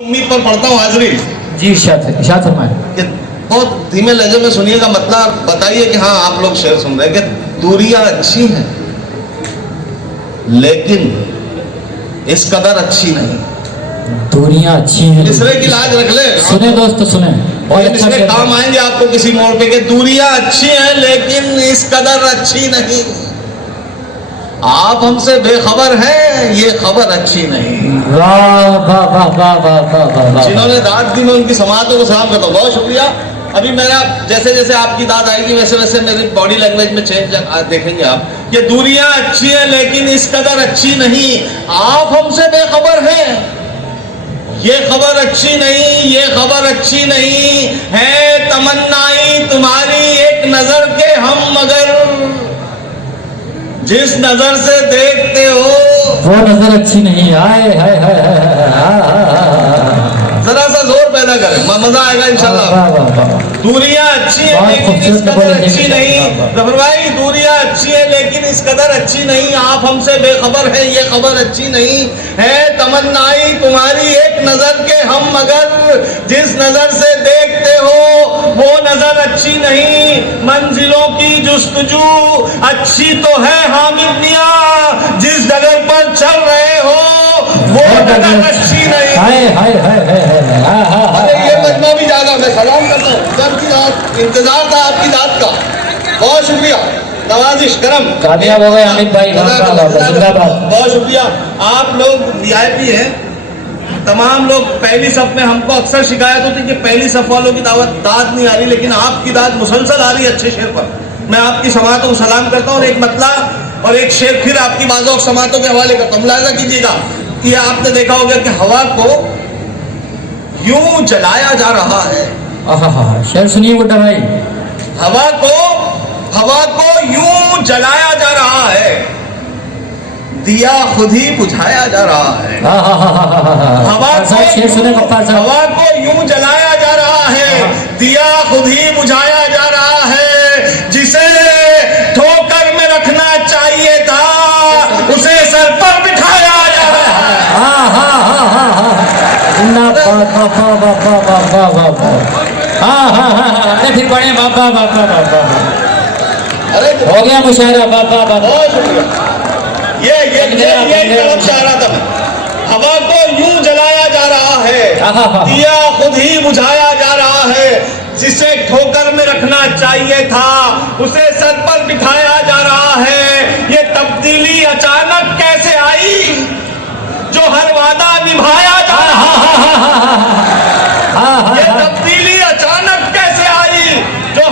उम्मीद पर पढ़ता हूँ हाजरी जी इरशाद फरमाएं। कि बहुत धीमे लहजे में सुनिएगा, मतलब बताइए कि हाँ आप लोग शेर सुन रहे हैं कि दूरियां अच्छी हैं लेकिन इस कदर अच्छी नहीं। दूरियां अच्छी हैं, मिसरे की लाज रख ले, सुने दोस्त सुने, बहुत ये अच्छा मिसरे शेर काम आएंगे आपको किसी मोड़ पे कि दूरियां अच्छी हैं लेकिन इस कदर अच्छी नहीं। आप हमसे बेखबर हैं, ये खबर अच्छी नहीं। वाह वाह वाह वाह वाह वाह वाह वाह। जिन्होंने दाद दी मैं उनकी समातों को सलाम करता हूँ, बहुत शुक्रिया। अभी मेरा जैसे जैसे आपकी दाद आएगी वैसे वैसे मेरी बॉडी लैंग्वेज में चेंज देखेंगे आप। ये दूरियां अच्छी हैं लेकिन इस कदर अच्छी नहीं। आप हमसे बेखबर हैं, ये खबर अच्छी नहीं, ये खबर अच्छी नहीं है। तमन्नाई तुम्हारी एक नजर के हम मगर जिस नजर से देखते हो वो नजर अच्छी नहीं। हाय हाय हाय जरा सा जोर पैदा करें, मजा आएगा इंशाल्लाह। दूरियां अच्छी है लेकिन इस कदर अच्छी नहीं। जफर भाई दूरियां अच्छी है लेकिन इस कदर अच्छी नहीं। आप हमसे बेखबर हैं, ये खबर अच्छी नहीं है। तमन्नाई तुम्हारी एक नजर के हम मगर जिस नजर से देखते हो वो नजर अच्छी नहीं। मंजिलों की जुस्तजू अच्छी तो है हामिद मियां, जिस डगर पर चल रहे हो वो डगर अच्छी नहीं। हाय हाय हाय अरे ये मजमा भी जागा, मैं सलाम करता हूँ। दर की रात इंतजार था आपकी दाद का, बहुत शुक्रिया। नवाजिश करम कामयाब हो गए अमित भाई, जिंदाबाद। बहुत शुक्रिया। आप लोग वीआईपी हैं, तमाम लोग पहली सफ में। हमको अक्सर शिकायत होती कि पहली सफ वालों की दाद नहीं आ रही, लेकिन आपकी दाद मुसलसल आ रही है अच्छे शेर पर। मैं आपकी समातों को सलाम करता हूँ और एक मतला और एक शेर फिर आपकी बाज़ों समातों के हवाले करता हूँ। मुलाहिजा कीजिएगा, ये आपने देखा होगा कि हवा को यूं जलाया जा रहा है। शेर सुनिए गुड्डा भाई। हवा को यूं जलाया जा रहा है, दिया खुद ही बुझाया जा रहा है। शेर सुने गफ्फार साहब। हवा को यूं जलाया जा रहा है, दिया खुद ही बुझाया जा रहा है। जिसे ठोकर में रखना चाहिए था उसे सर पर बिठाया जा रहा है। फिर पढ़े बाबा बाबा बाबा। अरे हो गया मुशायरा बाबा बाबा। बहुत शुक्रिया। ये चाह रहा था मैं। हवा को यूं जलाया जा रहा है, दिया खुद ही बुझाया जा रहा है। जिसे ठोकर में रखना चाहिए था उसे सर पर बिठाया जा रहा है। ये तब्दीली अचानक कैसे आई जो हर वादा निभाया जा रहा है। ये तब्दीली अचानक कैसे आई जो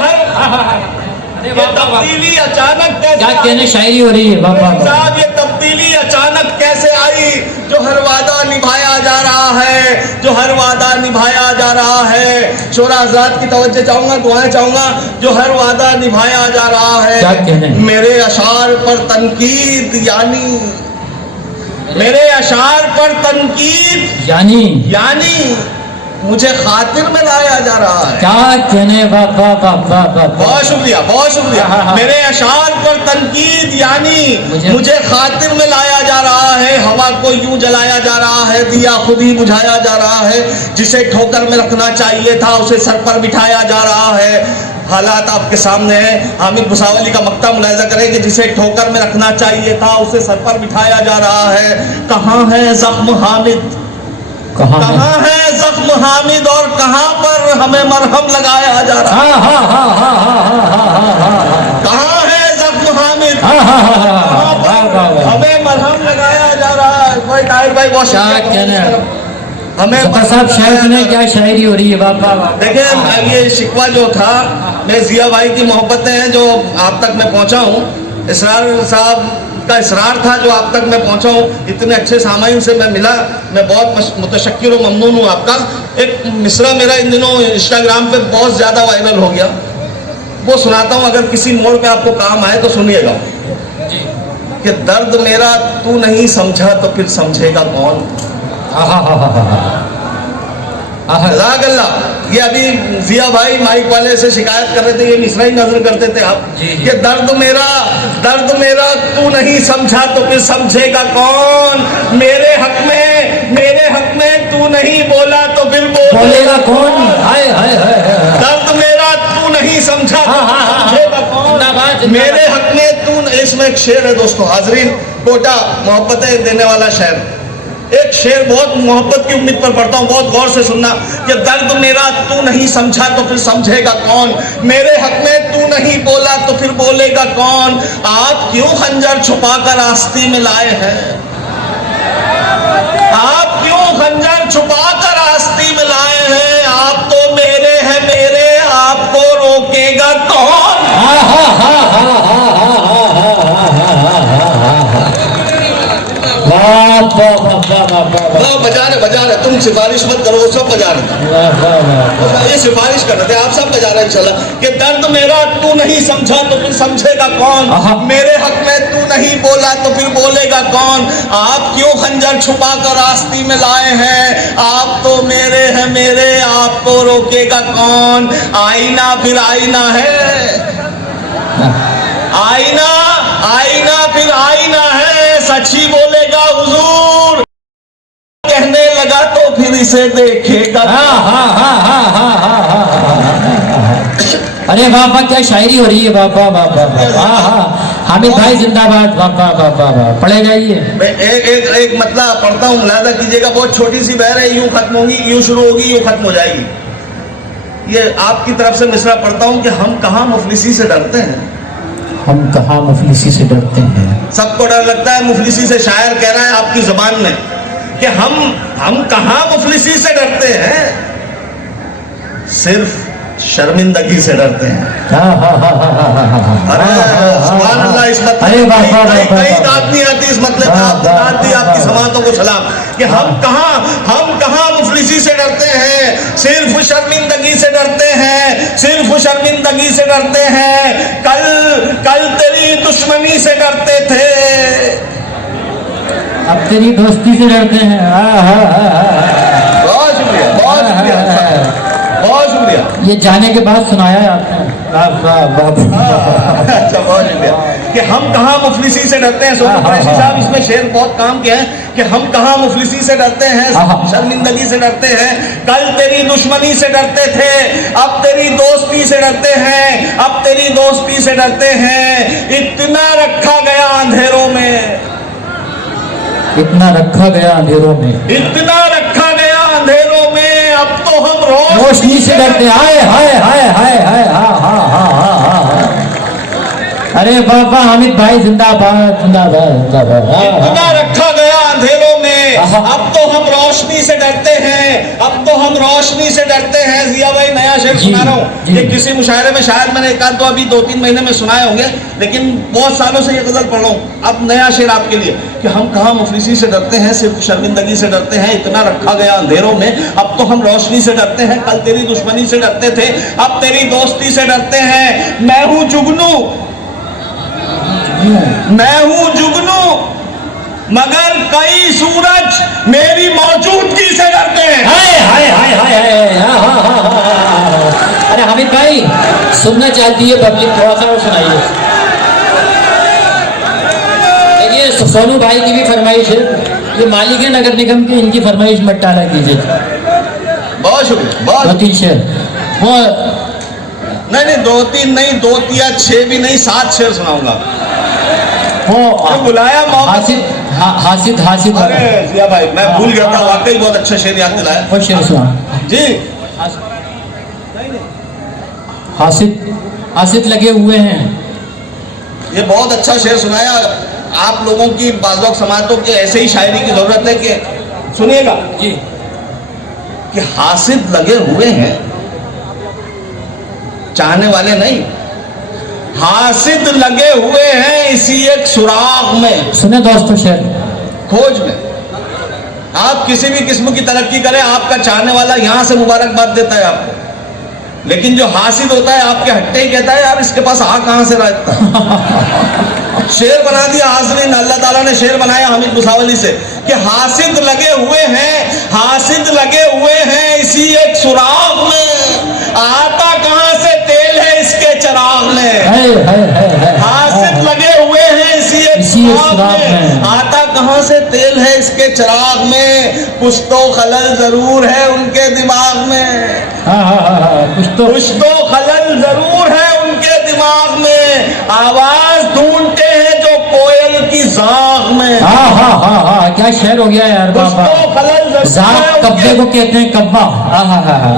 ये तब्दीली अचानक कैसे क्या कहने शायरी हो रही है बाबा साहब। ये तब्दीली अचानक कैसे आई जो हर वादा निभाया जा रहा है, जो हर वादा निभाया जा रहा है। शोरा हज़रात की तवज्जो चाहूंगा, दुआएं चाहूंगा। जो हर वादा निभाया जा रहा है। क्या कहने? मेरे अशार पर तनकीद मेरे अशार पर तनकीद यानी मुझे खातिर में लाया जा रहा है। क्या कहने बाबा बाबा बाबा। बहुत शुक्रिया, बहुत शुक्रिया। मेरे अशार पर तनकीद यानी मुझे खातिर में लाया जा रहा है। हवा को यूं जलाया जा रहा है, दिया खुद ही बुझाया जा रहा है। जिसे ठोकर में रखना चाहिए था उसे सर पर बिठाया जा रहा है। हालात आपके सामने है। हामिद भुसावली का मक्ता मुलाहिजा करें कि जिसे ठोकर में रखना चाहिए था उसे सर पर बिठाया जा रहा है। कहाँ है जख्म हामिद, कहाँ है जख्म हामिद और कहाँ पर हमें मरहम लगाया जा रहा है। कहाँ है जख्म हामिद, कहाँ पर हमें मरहम लगाया जा रहा है। भाई ताहिर भाई बहुत क्या हमें साहब शेर सुने, क्या शायरी हो रही है बाबा। देखिए ये शिकवा जो था, मैं जिया भाई की मोहब्बतें हैं जो आप तक मैं पहुंचा हूँ। इसरार साहब का इसरार था जो आप तक मैं पहुंचा हूँ। इतने अच्छे सामाइन से मैं मिला, मैं बहुत मुतशक्किर और ममनून हूँ आपका। एक मिसरा मेरा इन दिनों इंस्टाग्राम पे बहुत ज़्यादा वायरल हो गया, वो सुनाता हूँ, अगर किसी मोड़ पे आपको काम आए तो सुनिएगा। कि दर्द मेरा तू नहीं समझा तो फिर समझेगा कौन। ये अभी जिया भाई माइक वाले से शिकायत कर रहे थे, ये मिसरा ही नजर करते थे आप कि दर्द मेरा तू नहीं समझा तो फिर समझेगा कौन। मेरे हक में तू तू नहीं बोला तो फिर बोलेगा कौन? हाय हाय हाय हाय। दर्द मेरा तू नहीं समझा तो हाँ, हाँ, हाँ। समझेगा कौन? जिंदाबाद, जिंदाबाद। मेरे हक में तू इसमें एक शेर है दोस्तों, हाजरीन, कोटा मोहब्बतें देने वाला शेर। एक शेर बहुत मोहब्बत की उम्मीद पर पढ़ता हूँ, बहुत गौर से सुनना। कि दर्द मेरा तू नहीं समझा तो फिर समझेगा कौन? मेरे हक में तू नहीं बोला तो फिर बोलेगा कौन? आप क्यों खंजर छुपा कर आस्ती में लाए हैं? आप क्यों खंजर छुपा कर आस्ती में लाए हैं? आप तो मेरे हैं मेरे, आपको रोकेगा कौन? हाँ हाँ हाँ हाँ हाँ हाँ हाँ बजा रहे तुम सिफारिश मत करो, वो सब बजा रहे। ये सिफारिश कर रहे थे, आप सब बजा रहे इंशाल्लाह। कि दर्द मेरा तू नहीं समझा तो फिर समझेगा कौन? मेरे हक में तू नहीं बोला तो फिर बोलेगा कौन? आप क्यों खंजर छुपा कर आस्ती में लाए हैं? आप तो मेरे हैं मेरे, आपको रोकेगा कौन? आईना फिर आईना है, आईना आईना फिर आईना है, सच ही बोलेगा हुजूर, कहने लगा तो फिर इसे देखेगा। अरे बाबा क्या शायरी हो रही है बाबा बाबा बाबा। हामिद भाई जिंदाबाद बाबा बाबा बाबा। पढ़े जाइए। मैं एक मतलब पढ़ता हूँ, मुलाजा कीजिएगा। बहुत छोटी सी बहर है, यूं खत्म होगी, यूं शुरू होगी, यूं खत्म हो जाएगी। ये आपकी तरफ से मिसरा पढ़ता हूँ कि हम कहाँ मुफलिसी से डरते हैं। हम कहाँ मुफलिसी से डरते हैं। सबको डर लगता है मुफलिसी से। शायर कह रहा है आपकी जुबान में कि हम कहाँ मुफलिसी से डरते हैं, सिर्फ शर्मिंदगी से डरते हैं। अरे सुभान अल्लाह, इस मतलब कई दाद नहीं आती इस मतलब दाद दी आपकी समातों को सलाम। कि हम कहाँ मुफलिसी से डरते हैं, सिर्फ शर्मिंदगी से डरते हैं, सिर्फ शर्मिंदगी से डरते हैं। कल तेरी दुश्मनी से डरते थे, अब तेरी दोस्ती से डरते हैं। बहुत शुक्रिया, बहुत शुक्रिया, बहुत शुक्रिया। ये जाने के बाद सुनाया है आपने। अच्छा, बहुत शुक्रिया। कि हम कहाँ मुफलिसी से डरते हैं। सोनू कुरैशी साहब इसमें शेर बहुत काम के हैं कि हम कहाँ मुफलिसी से डरते हैं, शर्मिंदगी से डरते हैं। कल तेरी दुश्मनी से डरते थे, अब तेरी दोस्ती से डरते हैं, अब तेरी दोस्ती से डरते हैं। इतना रखा गया अंधेरों में, इतना रखा गया अंधेरों में, इतना रखा गया अंधेरों में, अब तो हम रोशनी से डरते। हाय हाय हाय हाय हाय हाँ हाँ हाँ हाँ हाँ। अरे बाबा हामिद भाई जिंदाबाद जिंदाबाद जिंदाबाद। इतना रखा गया अंधेरों में, अब तो हम रोशनी से डरते हैं, अब तो हम रोशनी से डरते हैं। जिया भाई नया शेर सुना रहा हूँ। ये किसी मुशायरे में शायद मैंने एक आध तो अभी 2-3 महीने में सुनाए होंगे, लेकिन बहुत सालों से ये गजल पढ़ रहा हूँ। अब नया शेर आपके लिए कि हम कहाँ मुफलिसी से डरते हैं, सिर्फ शर्मिंदगी से डरते हैं। इतना रखा गया अंधेरों में, अब तो हम रोशनी से डरते हैं। कल तेरी दुश्मनी से डरते थे, अब तेरी दोस्ती से डरते हैं। मैं हूँ जुगनू, मैं हूँ जुगनू, मगर कई सूरज मेरी मौजूदगी से डरते हैं। हाय हाय हाय हाय हाय हाँ हाँ हाँ हाँ। अरे हामिद भाई सुनना चाहती है पब्लिक, थोड़ा सा और सुनाइए। देखिए सोनू भाई की भी फरमाइश है, ये मालिक है नगर निगम की, इनकी फरमाइश मत टाला कीजिए। बहुत शुक्रिया। बहुत 2-3 शेर वो नहीं 2-3 नहीं, 2 या 6 भी नहीं, 7 शेर सुनाऊंगा। वो बुलाया हासिद हासिद। अरे जिया भाई मैं भूल गया था, वाकई बहुत अच्छा शेर याद दिलाया। वो शेर सुना जी। हासिद लगे हुए हैं। ये बहुत अच्छा शेर सुनाया। आप लोगों की बाज़ समातों के ऐसे ही शायरी की जरूरत है कि सुनिएगा जी। कि हासिद लगे हुए हैं, चाहने वाले नहीं। हासिद लगे हुए हैं इसी एक सुराग में, सुने दोस्तों शेर, खोज में। आप किसी भी किस्म की तरक्की करें, आपका चाहने वाला यहां से मुबारकबाद देता है आपको, लेकिन जो हासिद होता है आपके हट्टे ही कहता है यार इसके पास आ कहां से रहता है। शेर बना दिया हासिद, अल्लाह ताला ने शेर बनाया हामिद मुसावली से कि हासिद लगे हुए हैं, हासिद लगे हुए हैं इसी एक सुराग में, आता कहां से तेल है इसके चराग में। हासिद लगे हुए हैं इसी एक सुराग में, आता कहाँ से तेल है इसके चिराग में, कुछ तो खलल जरूर है उनके दिमाग में, कुछ तो खलल जरूर है उनके दिमाग में। आवाज ढूंढते हैं जो कोयल की जाग में। क्या शेर हो गया यार कुछ बाबा। तो खलल जाग कब्बे को कहते हैं, कब्बा।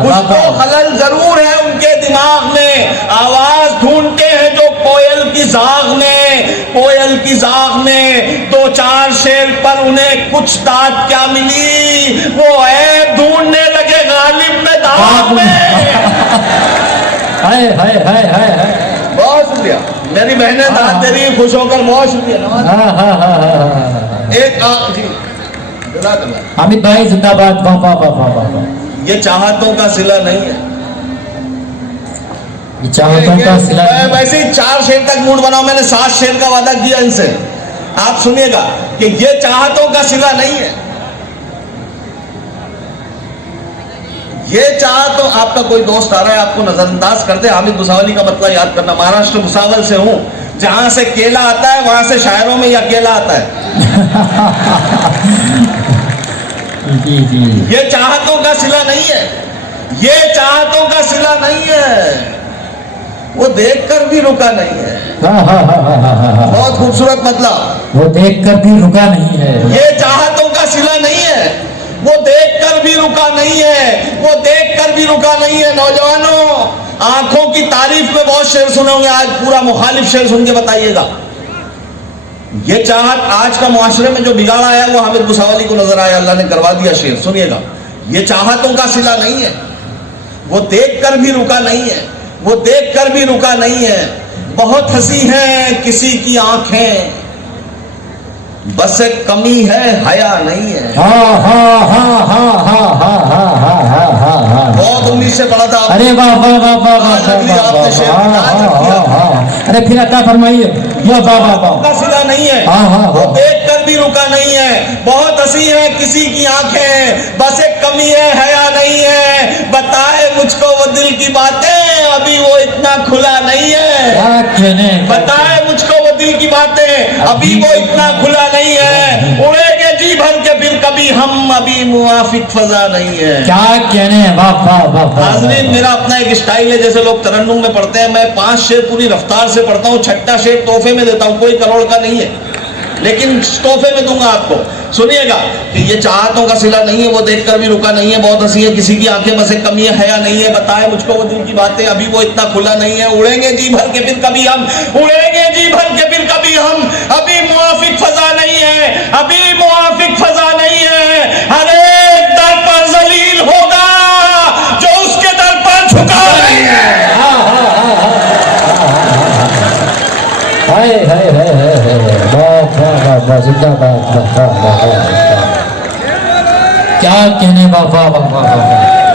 कुछ तो खलल जरूर है उनके दिमाग में। आवाज ढूंढते हैं जो कोयल की जाग में, कोयल की जाग में। दो चार शेर पर उन्हें कुछ दाद क्या मिली, वो ऐब ढूंढने लगे गालिब में दाग में। हाय हाय हाय हाय हाय। बहुत शुक्रिया मेरी बहनें, दाद दे रही हैं खुश होकर, बहुत शुक्रिया। एक हामिद भाई जिंदाबाद। वाह वाह वाह वाह वाह। ये चाहतों का सिला नहीं है, ये चाहतों का सिला। वैसे ही 4 शेर तक मूड बनाओ, मैंने 7 शेर का वादा किया इनसे। आप सुनिएगा कि ये चाहतों का सिला नहीं है। ये चाह तो आपका कोई दोस्त आ रहा है, आपको नजरअंदाज करते। हामिद भुसावली का मतलब याद करना, महाराष्ट्र भुसावल से हूं, जहां से केला आता है वहां से शायरों में यह केला आता है। जी जी। ये चाहतों का सिला नहीं है, ये चाहतों का सिला नहीं है, वो देखकर भी रुका नहीं है। बहुत खूबसूरत मतलब, वो देखकर भी रुका नहीं है। ये चाहतों का सिला नहीं है, वो देखकर भी रुका नहीं है, वो देखकर भी रुका नहीं है। नौजवानों, आंखों की तारीफ में बहुत शेर सुने होंगे, आज पूरा मुखालिफ शेर सुन के बताइएगा। ये चाहत आज का मुआशरे में जो बिगाड़ आया वो हामिद भुसावली को नजर आया, अल्लाह ने करवा दिया। शेर सुनिएगा, ये चाहतों का सिला नहीं है, वो देखकर भी रुका नहीं है, वो देखकर भी रुका नहीं है। बहुत हंसी है किसी की आंखें, बस एक कमी है हया नहीं है। बहुत उम्मीद से पढ़ा था। अरे वाह वाह वाह वाह वाह। अरे फिर अता फरमाइए। वाह वाह वाह वाह। का सिला नहीं है, वो देखकर भी रुका नहीं है। बहुत हंसी है किसी की आंखें, बस एक कमी है हया नहीं है। बताए मुझको वो दिल की बातें, अभी वो इतना खुला नहीं है। बताए मुझको वो दिल की बातें, अभी वो इतना खुला नहीं है। उड़ेंगे जी भर के फिर कभी हम, अभी मुआफिक फजा नहीं है। क्या कहने हैं। वाह वाह वाह। नाज़रीन, मेरा अपना एक स्टाइल है, जैसे लोग तरन्नुम में पढ़ते हैं, मैं 5 शेर पूरी रफ्तार से पढ़ता हूँ, 6ठा शेर तोहफे में देता हूँ। कोई करोड़ का नहीं है, लेकिन तोहफे में दूंगा आपको। सुनिएगा कि ये चाहतों का सिला नहीं है, वो देखकर भी रुका नहीं है। बहुत हंसी है किसी की आंखें, बस एक कमी है हया नहीं है। बताए मुझको वो दिल की बातें, अभी वो इतना खुला नहीं है। उड़ेंगे जी भर के फिर कभी हम, उड़ेंगे जी भर के फिर कभी हम, अभी मुआफिक फजा नहीं है, अभी मुआफिक फजा नहीं है। हर एक दर पर जलील होगा जो उसके दर पर झुका नहीं है। हाय हाय हाय हाय। जिंदाबाद। क्या कहने। वाह वाह वाह वाह।